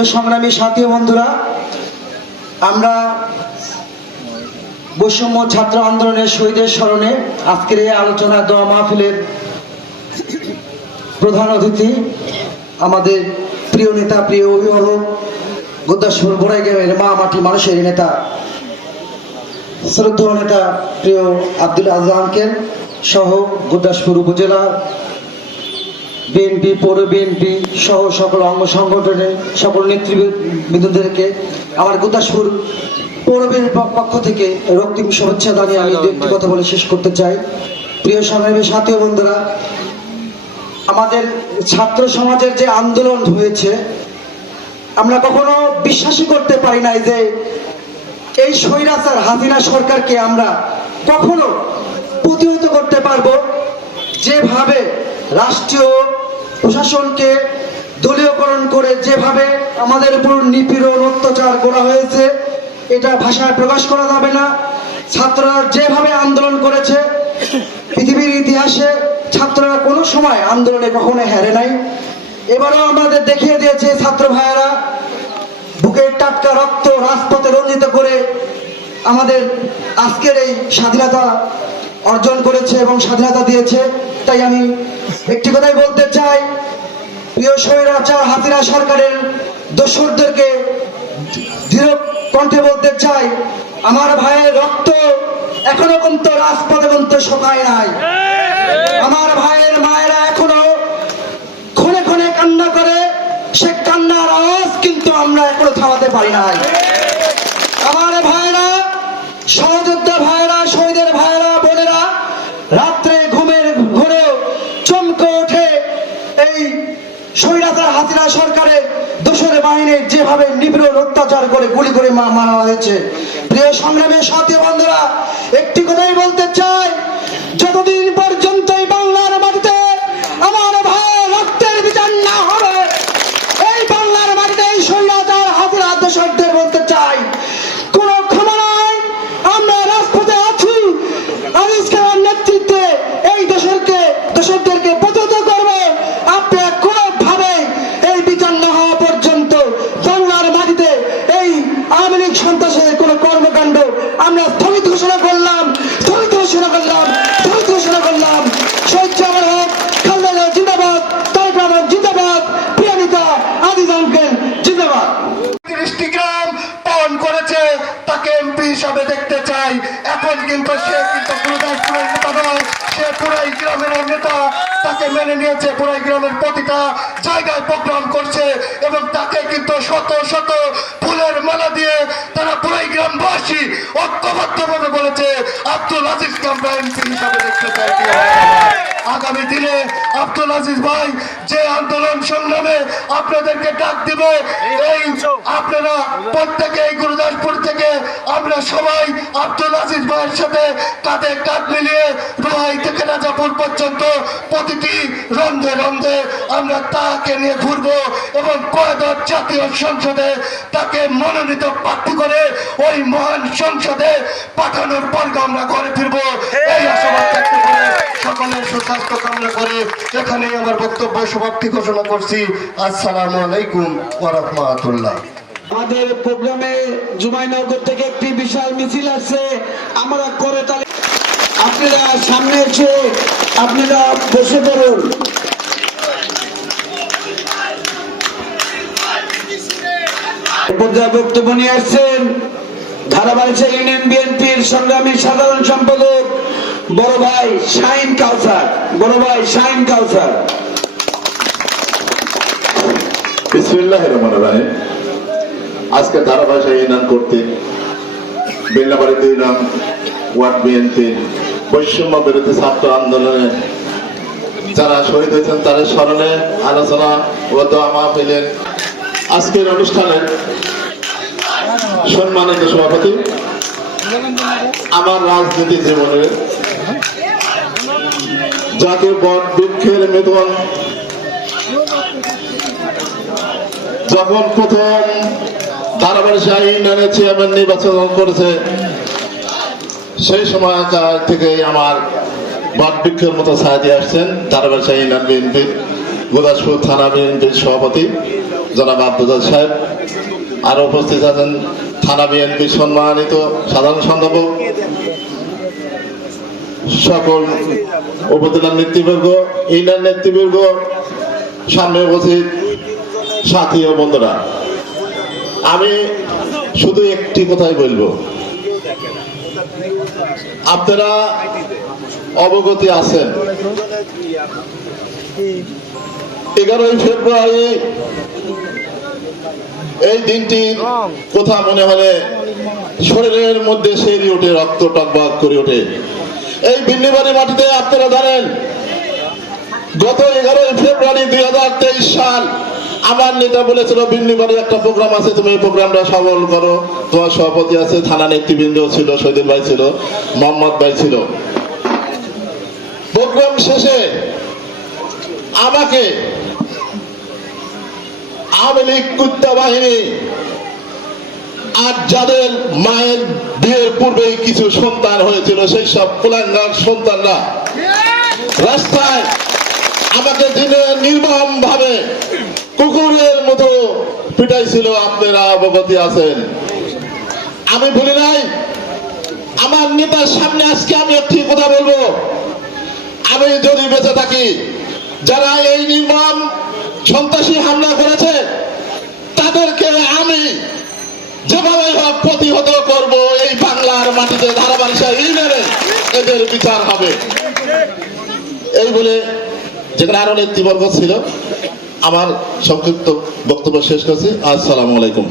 প্রিয় সংগ্রামী সাথী বন্ধুরা, আমরা বৈষম্য ছাত্র আন্দোলনের শহীদের স্মরণে আজকের এই আলোচনা দোয়া মাহফিলের প্রধান অতিথি, আমাদের প্রিয় নেতা, প্রিয় অভিভাবক গোদ্দাসপুর বোরাই গ্রামের মা মাটি মানুষের নেতা, শ্রদ্ধেয় নেতা, প্রিয় আব্দুল আজহামকেন সহ গোদ্দাসপুর উপজেলা বিএনপি পৌর বিএনপি সহ সকল অঙ্গ সংগঠনের সকল নেতৃবৃন্দদেরকে আমার গুদাসপুর পৌর বিএনপির পক্ষ থেকে রক্তিম শুভেচ্ছা জানিয়ে আমি একটি কথা বলে শেষ করতে চাই। প্রিয় সংগ্রামী সাথী বন্ধুরা আমাদের ছাত্র সমাজের যে আন্দোলন হয়েছে আমরা কখনো বিশ্বাসই করতে পারি নাই যে এই স্বৈরাচার হাসিনা সরকারকে আমরা কখনো প্রতিহত করতে পারব। যেভাবে রাষ্ট্রীয় প্রশাসনকে দলীয়করণ করে যেভাবে আমাদের উপর নিপীড়ন, অত্যাচার করা হয়েছে, এটা ভাষায় প্রকাশ করা যাবে না। ছাত্ররা যেভাবে আন্দোলন করেছে, পৃথিবীর ইতিহাসে ছাত্ররা কোনো সময় আন্দোলনে কখনো হেরে নাই। এবারও আমাদের দেখিয়ে দিয়েছে ছাত্র ভাইয়েরা বুকের টাটকা রক্ত রাজপথে রঞ্জিত করে আমাদের আজকের এই স্বাধীনতা অর্জন করেছে এবং স্বাধীনতা দিয়েছে। তাই আমি একটি কথাই বলতে চাই। প্রিয় স্বৈরাচার হাতিরা সরকারের দোসরদেরকে দৃঢ় কণ্ঠে বলতে চাই। আমার ভাইয়ের রক্ত এখনও কিন্তু রাজপথে কিন্তু শোকায় নাই। আমার ভাইয়ের মায়েরা এখনও ক্ষণে ক্ষণে কান্না করে। সে কান্নার আওয়াজ কিন্তু আমরা এখনও থামাতে পারি নাই আমার ভাইরা সহযোদ্ধা ভাইরা শহীদের ভাইরা বোনেরা রাত্রে ঘুমের ঘুরে চমকে ওঠে এই স্বৈরাচার হাতিরা সরকারের দোসর বাহিনীর যেভাবে নিপীড়ন, অত্যাচার করে গুলি করে মারা হয়েছে। প্রিয় সংগ্রামের সাথে বন্ধুরা, একটি কথাই বলতে চাই যতদিন পর্যন্ত এই বাংলার মাটিতে আমার ভাই রক্তের বিচার না হবে এই বাংলার মাটিতে এই স্বৈরাচার হাতিরা দোসরদের বলতে চাই কোনো ক্ষমা নাই আমরা রাজপথে আছি আনিস খানের নেতৃত্বে এই দেশেরকে দেশরদেরকে প্রতিহত করবে আপনারা কোনোভাবে এই বিচার না হওয়া পর্যন্ত বাংলার মাটিতে এই লীগ সন্ত্রাসের কোনো কর্মকাণ্ড আমরা স্থগিত ঘোষণা করলাম, স্থগিত ঘোষণা করলাম, স্থগিত ঘোষণা করলাম। শহীদ জামাল হক, খালেদা জিন্দাবাদ, তারেক রহমান জিন্দাবাদ প্রিয়ানিতা জিন্দাবাদ। করেছে, তাকে এমপি হিসাবে দেখতে চাই। এখন কিন্তু সে কিন্তু গুরুদাসপুরের নেতা নয়, সে পুরাই গ্রামের নেতা তাকে মেনে নিয়েছে পুরাই গ্রামের প্রতিটা জায়গায় প্রোগ্রাম করছে এবং তাকে কিন্তু শত শত গ্রামবাসী ঐক্যবদ্ধভাবে বলেছে আব্দুল আজিজ আমরা হিসাবে দেখতে চাই। আগামী দিনে আব্দুল আজিজ ভাই যে আন্দোলন সংগ্রামে আপনাদেরকে ডাক দিবে, এই আপনারা প্রত্যেকে এই গুরুদাসপুর থেকে আমরা সবাই আব্দুল আজিজ ভাইয়ের সাথে কাঁধে কাঁধ মিলিয়ে রোহাই থেকে রাজাপুর পর্যন্ত প্রতিটি রন্ধে রন্ধে আমরা তাকে নিয়ে ঘুরবো এবং কয়েকবার জাতীয় সংসদে তাকে মনোনীত প্রার্থী করে ওই মহান সংসদে পাঠানোর পর আমরা ঘরে ফিরবো এই আশাবাদ ব্যক্ত করে সকলের সুস্বাস্থ্য কামনা করে এখানেই আমার বক্তব্য সমাপ্তি ঘোষণা করছি। আসসালামু আলাইকুম ওরহমাতুল্লাহ আমাদের প্রোগ্রামে জুমাইনগর থেকে একটি বিশাল মিছিল আসছে। আমরা করে তাহলে আপনারা সামনে এসে আপনারা বসে পড়ুন। পর্যায়ে বক্তব্য নিয়ে আসছেন ধারাবাহিক আজকে ধারাভাষা ইউনিয়ন করতে বেল্লাবাড়ি দুই নাম ওয়ার্ড বিএনপি বৈষম্য বিরোধী ছাত্র আন্দোলনে যারা শহীদ হয়েছেন তাদের স্মরণে আলোচনা ও দোয়া মাহফিলের আজকের অনুষ্ঠানে সম্মানিত সভাপতি, আমার রাজনীতি জীবনের জাতীয় বট বৃক্ষের মেদন যখন প্রথম ধারাবাড়ি ইউনিয়নের চেয়ারম্যান নির্বাচন করেছে, সেই সময় থেকে আমার বাদ বৃক্ষের মতো দিয়ে আসছেন ধারাবাড়ি ইউনিয়ন বিএনপির, গুদাসপুর থানা বিএনপির সভাপতি জনাব আব্দুল সাহেব। আর উপস্থিত আছেন থানা বিএনপি সম্মানিত সাধারণ সম্পাদক। সকল উপজেলার নেতৃবর্গ, ইউনিয়ন নেতৃবর্গ, সামনে উপস্থিত সাথী ও বন্ধুরা, আমি শুধু একটি কথাই বলব। আপনারা অবগতি আছেন। এগারোই ফেব্রুয়ারি এই দিনটির কথা মনে হলে শরীরের মধ্যে সেরি ওঠে রক্ত টকবক করে ওঠে। এই বিন্নিবাড়ি মাটিতে আপনারা জানেন, গত এগারোই ফেব্রুয়ারি দুই হাজার তেইশ সাল আমার নেতা বলেছিল বিন্নিবাড়ি একটা প্রোগ্রাম আছে, তুমি এই প্রোগ্রামটা সফল করো। তোমার সভাপতি আছে, থানা নেতৃবৃন্দ ছিল, শহীদুল ভাই ছিল, মোহাম্মদ ভাই ছিল। প্রোগ্রাম শেষে আমাকে আওয়ামী কুত্তা বাহিনী আর যাদের মায়ের বিয়ের পূর্বেই কিছু সন্তান হয়েছিল, সেই সব কুলাঙ্গার সন্তানরা রাস্তায় আমাকে দিনে নির্মম ভাবে কুকুরের মতো পিটাইছিল। আপনারা অবগতি আছেন। আমি ভুলি নাই, আমার নেতার সামনে আজকে আমি একটি কথা বলব। আমি যদি বেঁচে থাকি, যারা এই নির্মম সন্ত্রাসী হামলা করেছে, তাদেরকে আমি যেভাবে প্রতিহত করব, এই বাংলার মাটিতে ধারাবাহিক এদের বিচার হবে। এই বলে যেখানে আরও নেতৃবর্গ ছিল, আমার সংক্ষিপ্ত বক্তব্য শেষ করছি। আসসালামু আলাইকুম।